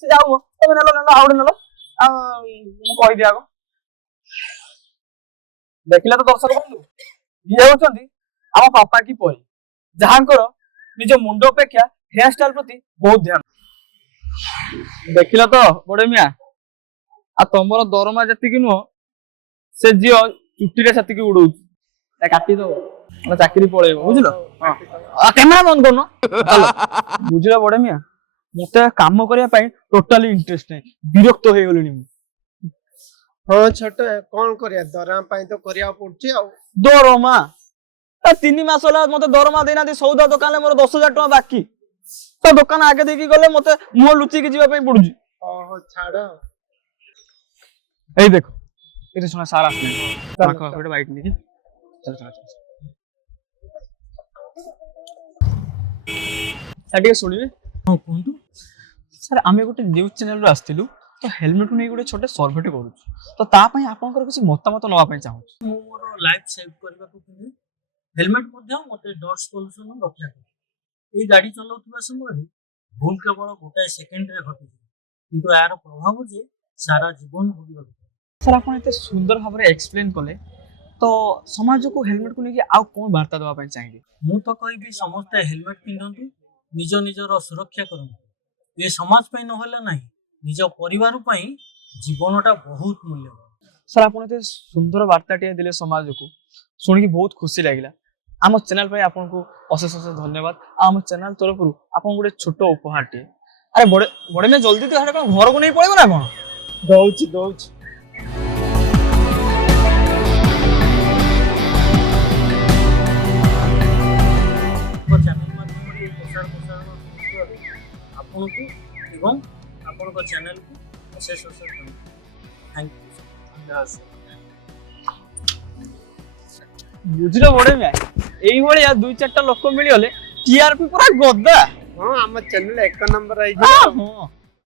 ସେ ଯାଉ ତମେ ନେଲ ଆଉ ଗୋଟେ ନେଲ ମୁଁ କହିଦିଏ ଆଗ। ଦେଖିଲେ ତ ଦର୍ଶକ ବନ୍ଧୁ, ଇଏ ହଉଛନ୍ତି ଆମ ପାପା କି ପରି, ଯାହାଙ୍କର ନିଜ ମୁଣ୍ଡ ଅପେକ୍ଷା ହେୟାର ଷ୍ଟାଇଲ ପ୍ରତି ବହୁତ ଧ୍ୟାନ। ଦେଖିଲ ତ ବଡ ମିଆ, ଆଉ ତମର ଦରମା ଯେତିକି ନୁହଁ ସେ ଝିଅ ଚୁଟିରେ ସେତିକି ଉଡଉଛି, କାଟିଦବ ଚାକିରି ପଳେଇବ, ବୁଝିଲ? କ୍ୟାମେରା ବନ୍ଦ କରୁନ। ବୁଝିଲ ବଡ ମିଆ, ମତେ କାମ କରିବା ପାଇଁ ଟୋଟାଲି ଇଣ୍ଟରେଷ୍ଟ ନାହିଁ, ବିରକ୍ତ ହେଇଗଲିଣି ମୁଁ। ହଁ ଛୋଟ କଣ କରିବା, ଦରମା ପାଇଁ ତ କରିବାକୁ ପଡୁଛି ଆଉ। ଦରମା 3 ମାସ ହେଲା ମତେ ଦରମା ଦେଇନାହାନ୍ତି, ସଉଦା ଦୋକାନରେ ମୋର 10,000 ଟଙ୍କା ବାକି। ତ ଦୋକାନ ଆଗେ ଦେଇକି ଗଲେ ମତେ ମୁହଁ ଲୁଚିକି ଯିବା ପାଇଁ ପଡୁଛି। ଓହୋ ଛାଡ। ଏଇ ଦେଖ ଏଠି ଶୁଣ ସାର୍ ଆସିଲେ, ଗୋଟେ ବାଇକ୍ ନେଇକି ସାର୍ ଟିକେ ଶୁଣିବେ। ହଁ କୁହନ୍ତୁ ସାର୍, ଆମେ ଗୋଟେ ନ୍ୟୁଜ୍ ଚ୍ୟାନେଲରୁ ଆସିଥିଲୁ, ତ ହେଲମେଟ୍ ନେଇ ଗୋଟେ ଛୋଟ ସର୍ଭେଟେ କରୁଛୁ, ତ ତା ପାଇଁ ଆପଣଙ୍କର କିଛି ମତାମତ ନେବା ପାଇଁ ଚାହୁଁଛୁ। ମୁଁ ମୋର ଲାଇଫ ସେଭ୍ କରିବାକୁ ପିନ୍ଧେ ହେଲମେଟ୍ ମଧ୍ୟ ମୋତେ ଡଷ୍ଟ ପଲ୍ୟୁସନ ରକ୍ଷା କରେ। ଏଇ ଗାଡ଼ି ଚଲାଉଥିବା ସମୟରେ ଭୁଲ କେବଳ ଗୋଟାଏ ସେକେଣ୍ଡରେ ଘଟିଯିବ, କିନ୍ତୁ ଏହାର ପ୍ରଭାବ ଯେ ସାରା ଜୀବନ ଭୋଗିବାକୁ ପଡେ। ସାର୍ ଆପଣ ଏତେ ସୁନ୍ଦର ଭାବରେ ଏକ୍ସପ୍ଲେନ୍ କଲେ, ତ ସମାଜକୁ ହେଲମେଟ୍କୁ ନେଇକି ଆଉ କ'ଣ ବାର୍ତ୍ତା ଦେବା ପାଇଁ ଚାହିଁବେ? ମୁଁ ତ କହିବି ସମସ୍ତେ ହେଲମେଟ୍ ପିନ୍ଧନ୍ତୁ, ନିଜ ନିଜର ସୁରକ୍ଷା କରନ୍ତୁ। ଏ ସମାଜ ପାଇଁ ନହେଲା ନାହିଁ, ନିଜ ପରିବାର ପାଇଁ ଜୀବନଟା ବହୁତ ମୂଲ୍ୟବାନ। ସାର୍ ଆପଣ ଏତେ ସୁନ୍ଦର ବାର୍ତ୍ତାଟିଏ ଦେଲେ ସମାଜକୁ, ଶୁଣିକି ବହୁତ ଖୁସି ଲାଗିଲା। ଆମ ଚ୍ୟାନେଲ ପାଇଁ ଆପଣଙ୍କୁ ଅଶେଷ ଅଶେଷ ଧନ୍ୟବାଦ। ଆଉ ଆମ ଚ୍ୟାନେଲ ତରଫରୁ ଆପଣଙ୍କୁ ଗୋଟେ ଛୋଟ ଉପହାରଟିଏ। ଆରେ ବଡେ ମେ ଜଲ୍ଦି ତ କ'ଣ ଘରକୁ ନେଇ ପଳେଇବ ନା କ'ଣ? ଦଉଛି ଚ୍ୟାନେଲ ମାଧ୍ୟମରେ ଏହି ପ୍ରସାରଣ ଆପଣଙ୍କୁ ଏବଂ ଆପଣଙ୍କ ଚ୍ୟାନେଲକୁ ଅଶେଷ ଅଶେଷ ଧନ୍ୟବାଦ। Thank you. ବୁଝିଲ ବଡେ ମିଆ, ଏଇଭଳିଆ 2-4ଟା ଲୋକ ମିଳିଗଲେ ଟିଆରପି ପୁରା ଗଦା। ହଁ ଆମ ଚ୍ୟାନେଲ 1 ନମ୍ବର ହେଇଯିବ। ହଁ